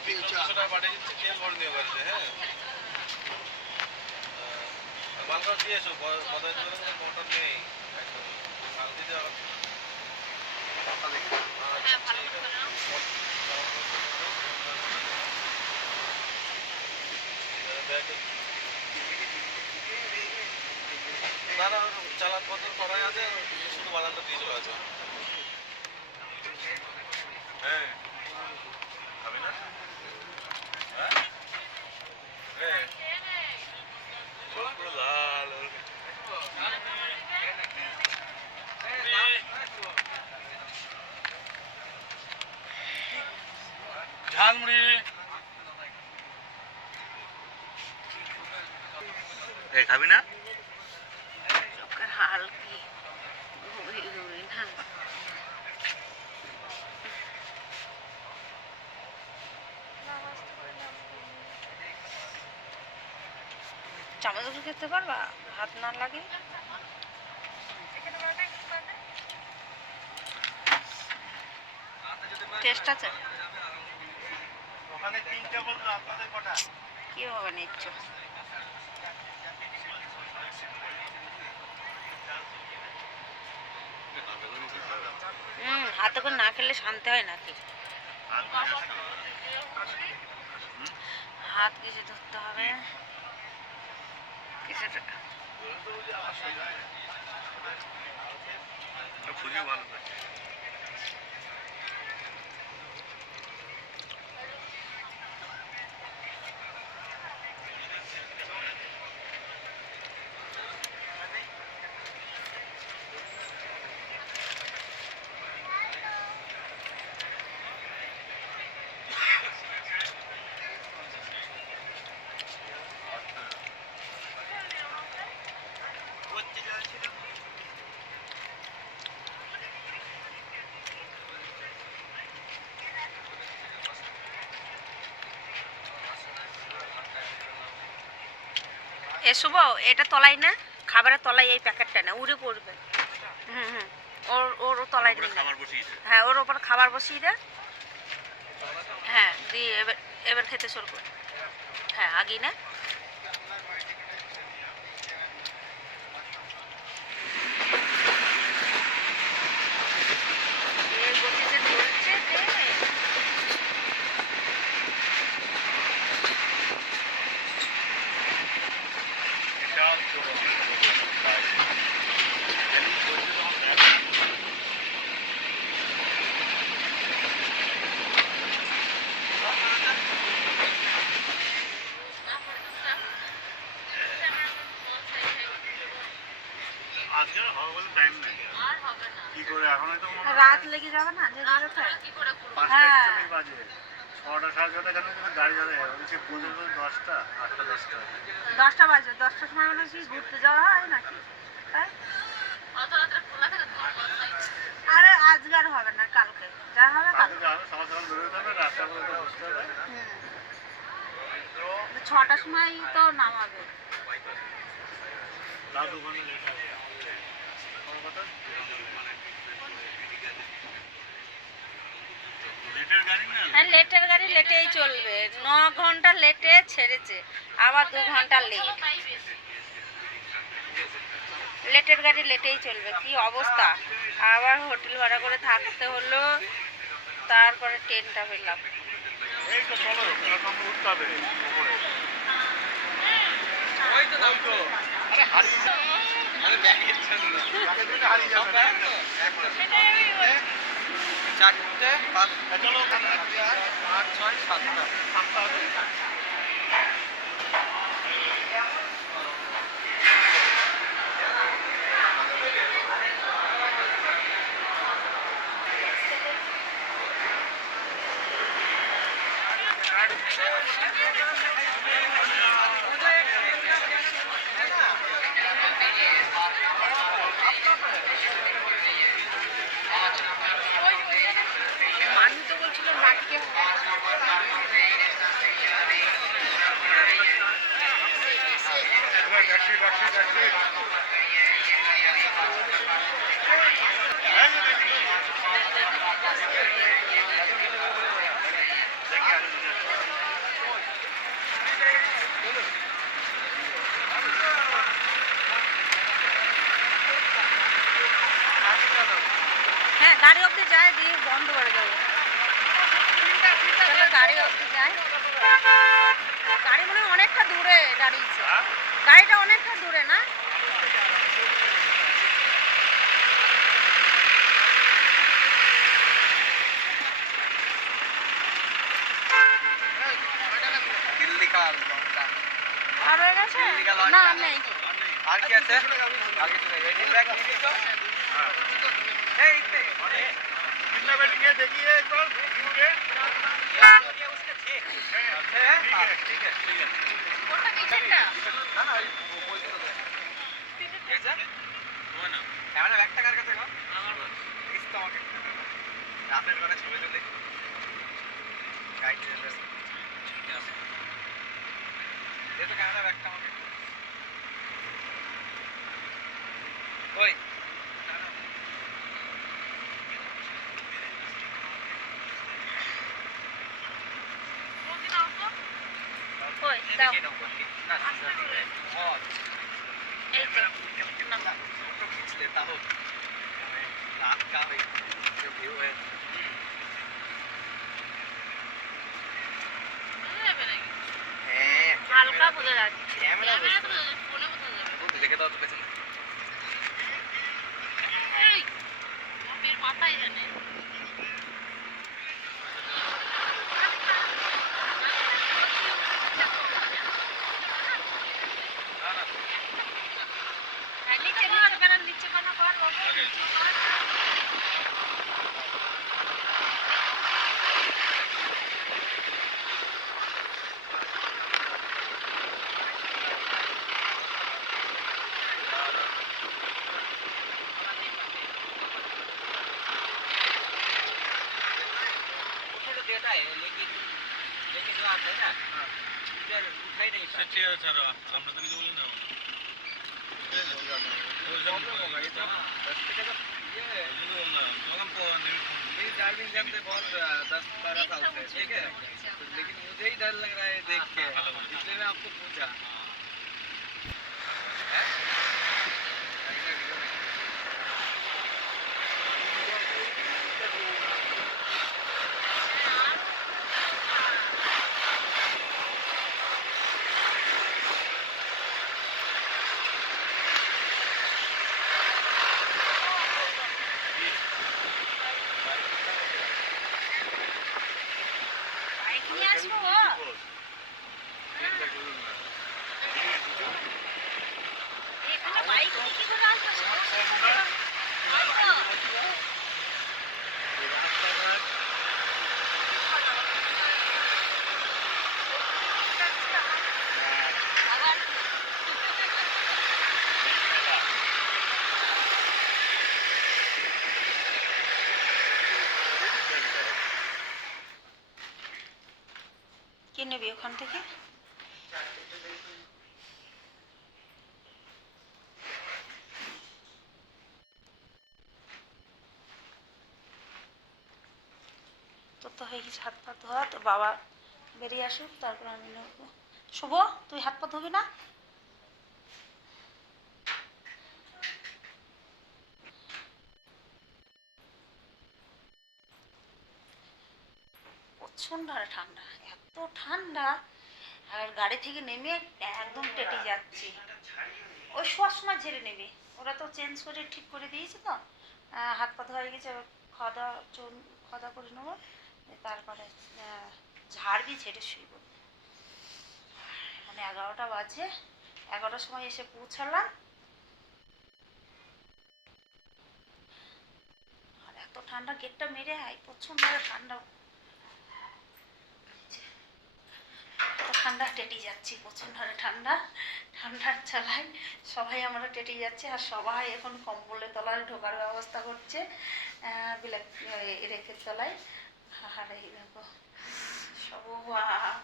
টাকা পাঠিয়ে দিচ্ছি, তেল ভরে নিয়ে বাড়িতে। হ্যাঁ, মালটা দিয়ে এসো, বদায় কোনো মোটর নেই একদম, কালকে যাওয়া। না না, চালান বদল করাই আছে, শুধু বাদামটা দিয়ে চলে আছে। হ্যাঁ, খাবি না? হ্যাঁ, লাল ঝালমুড়ি। খাবি না? হাল কি না চামচ খেতে পারবা, হাত না লাগে। টেস্ট আছে। কিভাবে নিচ্ছ? হাতে করে না খেলে শান্তি হয় নাকি? হাত কিছু ধরতে হবে, খুঁজে ভালো। শুভ, এটা তলাই না, খাবারের তলাই এই প্যাকেটটা না, উড়ে পড়বে। হুম, ওর তলাই দিন। হ্যাঁ, ওর ওপর খাবার বসিয়ে দে। হ্যাঁ, দিয়ে এবার খেতে শুরু কর। হ্যাঁ, আগেই না। রাত লেগে যাবে না? হ্যাঁ, 10টা বাজে। 10টার সময় মানে কি ঘুরতে যাওয়া হয় নাকি? আরে আজকার হবে না, কালকে যা হবে কালকে। 6টার সময় তো নামাবে। লেটের গাড়ি লেটেই চলবে। 9 ঘন্টা লেটে ছেড়েছে, আবার 2 ঘন্টা লেট। লেটের গাড়ি লেটেই চলবে। কি অবস্থা! আবার হোটেল ভাড়া করে থাকতে হলো, তারপরে ট্রেনটা পেলাম। চারটে 5 6 7টা। আমি তো বলছিলাম বাকিকে যায় দিয়ে বন্ধ করে দেবো। চলো গাড়ি অবধি যাই। গাড়ি মনে হয় অনেকটা দূরে দাঁড়িয়েছে, গাড়িটা অনেকটা দূরে না? दिल्ली का लौंडा। আর হয়ে গেছে? दिल्ली का लौंडा। না আর নেই। আর কি আছে? आगे चले वेटिंग बैग किसी को? हां। ए इतने कितना वेटिंग है देखिए एक बार इनके उसके 6 है ठीक है কোনটা কিচেনটা? ना ना वो बोल दे कैसा वो ना कैमरा बैग টাকার কাছে গো আমার ইস তো আমাকে রাতের বেলা ছবি তুলে গাইড দেবে ঠিক আছে ये तो कैमरा बैग টাকা আমাকে ওই কই দাও। ये नंबर कितना बहुत এই তো। कितना फोटो खींच लेता हूँ रात का भी जो व्यू है হালকা বোঝা যাচ্ছে। कैमरा वो लेके तो पैसे মাথায় জানে। নিচে বানা কর फोटो देता है लेकिन जो आता है ना इधर उठा ही नहीं पाता সেটি ছাড়া আমরা তো কিছু বলি না प्रॉब्लम होगा ये तो रास्ते का ये है मेरी ड्राइविंग जानते बहुत 10-12 साल से ठीक है तो लेकिन मुझे ही डर लग रहा है देख के इसलिए मैं आपको पूछा বাইক নিয়ে আসবো এখানে বাইক নিয়ে কি করে আসবো? কি নেবে ওখান থেকে? তোর তো হয়ে গেছে হাত পা ধোয়া, তো বাবা বেরিয়ে আসুক তারপর আমি নেবো। শুভ, তুই হাত পা ধুবি না? প্রচণ্ড ঠান্ডা, এত ঠান্ডা, আর গাড়ি থেকে নেমে একদম টেটে যাচ্ছি। ওই শোয়ার সময় ঝেড়ে নেবে, ওরা তো চেঞ্জ করে ঠিক করে দিয়েছে তো। হাত পা ধোয়া হয়ে গেছে, খাওয়া দাওয়া খাওয়া দাওয়া করে নেবো, তারপরে ঝাড়বি, ঝেড়ে শুইব। মানে 11টা বাজে, 11টার সময় এসে পৌঁছালাম। আর এত ঠান্ডা, গেটটা মেরে আয়, প্রচণ্ড ঠান্ডা, ঠান্ডা টেটে যাচ্ছি, প্রচণ্ড ঠান্ডা, ঠান্ডার চালায় সবাই আমরা টেটে যাচ্ছি। আর সবাই এখন কম্বলের তলায় ঢোকার ব্যবস্থা করছে, রেখের তলায়। আর এই দেখো সব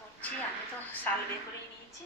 করছি, আমি তো শাল বের করে নিয়েছি।